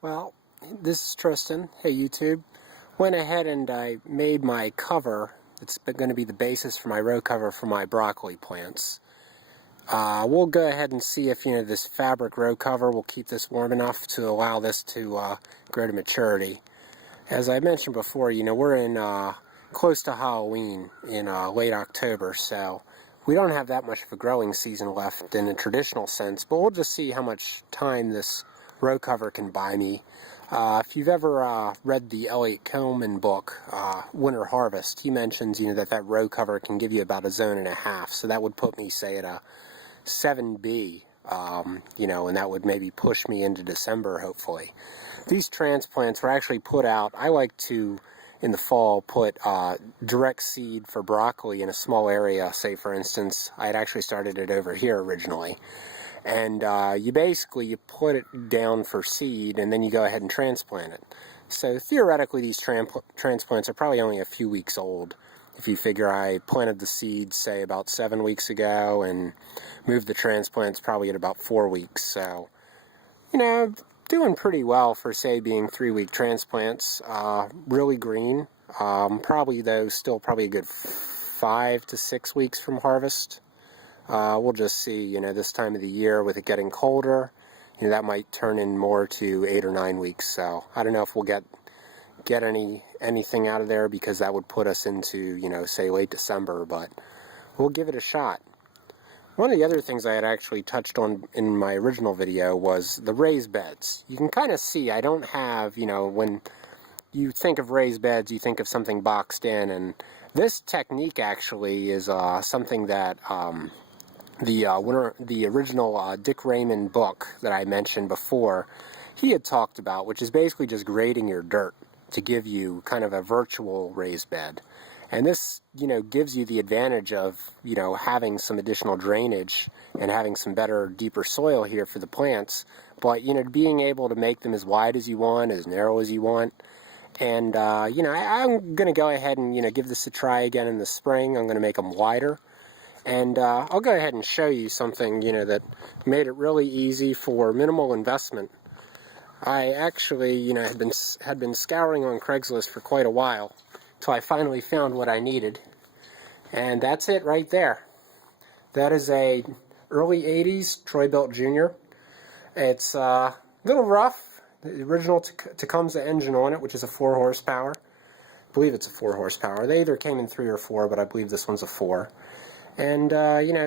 Well, this is Tristan. Hey YouTube. Went ahead and I made my cover. It's going to be the basis for my row cover for my broccoli plants. We'll go ahead and see if this fabric row cover will keep this warm enough to allow this to grow to maturity. As I mentioned before, we're in close to Halloween in late October, so we don't have that much of a growing season left in a traditional sense, but we'll just see how much time this row cover can buy me. If you've ever read the Elliot Coleman book, Winter Harvest, he mentions that row cover can give you about a zone and a half, so that would put me, say, at a 7B, and that would maybe push me into December, hopefully. These transplants were actually put out. I like to, in the fall, put direct seed for broccoli in a small area. Say, for instance, I had actually started it over here originally. And you put it down for seed, and then you go ahead and transplant it. So theoretically, these transplants are probably only a few weeks old. If you figure I planted the seeds, say, about 7 weeks ago, and moved the transplants probably at about 4 weeks. So, doing pretty well for, say, being 3-week transplants. Really green. Probably, though, still probably a good 5 to 6 weeks from harvest. We'll just see, this time of the year with it getting colder, that might turn in more to 8 or 9 weeks. So I don't know if we'll get anything out of there, because that would put us into, say, late December, but we'll give it a shot. One of the other things I had actually touched on in my original video was the raised beds. You can kind of see I don't have, when you think of raised beds, you think of something boxed in, and this technique actually is something that the original Dick Raymond book that I mentioned before, he had talked about, which is basically just grading your dirt to give you kind of a virtual raised bed. And this, gives you the advantage of, having some additional drainage and having some better, deeper soil here for the plants, but, being able to make them as wide as you want, as narrow as you want. And, I'm going to go ahead and, give this a try again in the spring. I'm going to make them wider. And I'll go ahead and show you something, that made it really easy for minimal investment. I actually, had been scouring on Craigslist for quite a while till I finally found what I needed. And that's it right there. That is a early 80s Troybilt Jr. It's a little rough. The original Tecumseh engine on it, which is a 4 horsepower. I believe it's a 4 horsepower. They either came in 3 or 4, but I believe this one's a 4. And,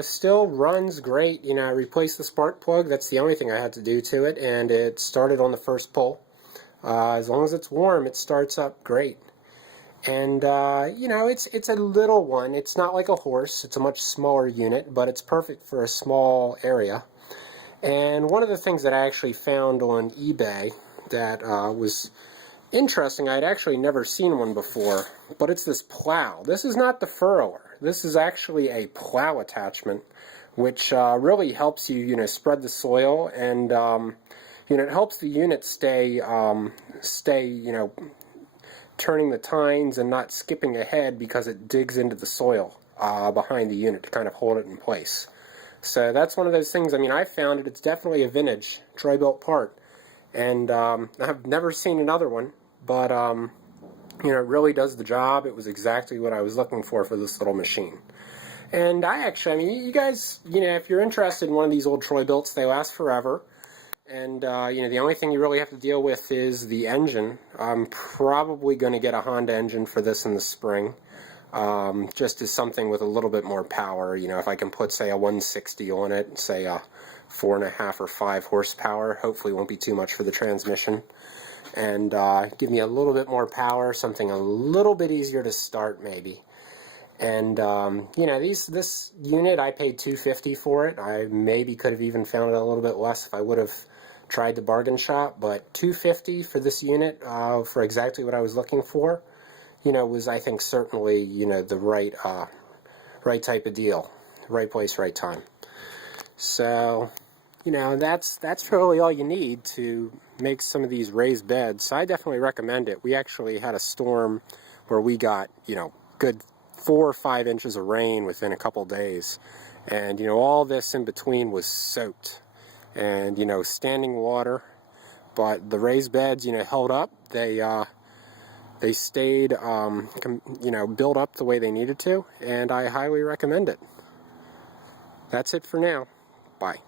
still runs great. I replaced the spark plug. That's the only thing I had to do to it, and it started on the first pull. As long as it's warm, it starts up great. And, it's a little one. It's not like a horse. It's a much smaller unit, but it's perfect for a small area. And one of the things that I actually found on eBay that was interesting, I had actually never seen one before, but it's this plow. This is not the furrower. This is actually a plow attachment, which really helps you, spread the soil, and it helps the unit stay, turning the tines and not skipping ahead, because it digs into the soil behind the unit to kind of hold it in place. So that's one of those things. I found it. It's definitely a vintage Troybilt part, and I've never seen another one, but it really does the job. It was exactly what I was looking for this little machine. And you guys, if you're interested in one of these old Troybilts, they last forever. And, the only thing you really have to deal with is the engine. I'm probably going to get a Honda engine for this in the spring. Just as something with a little bit more power. If I can put, say, a 160 on it, say a 4.5 or 5 horsepower, hopefully it won't be too much for the transmission. And give me a little bit more power, something a little bit easier to start, maybe. And this unit, I paid $250 for it. I maybe could have even found it a little bit less if I would have tried the bargain shop, but $250 for this unit, for exactly what I was looking for, was, I think, certainly, the right type of deal, right place, right time. So, that's really all you need to make some of these raised beds. So I definitely recommend it. We actually had a storm where we got, good 4 or 5 inches of rain within a couple days. And, all this in between was soaked. And, standing water but the raised beds, you know, held up. They stayed, you know, built up the way they needed to, and I highly recommend it. That's it for now. Bye.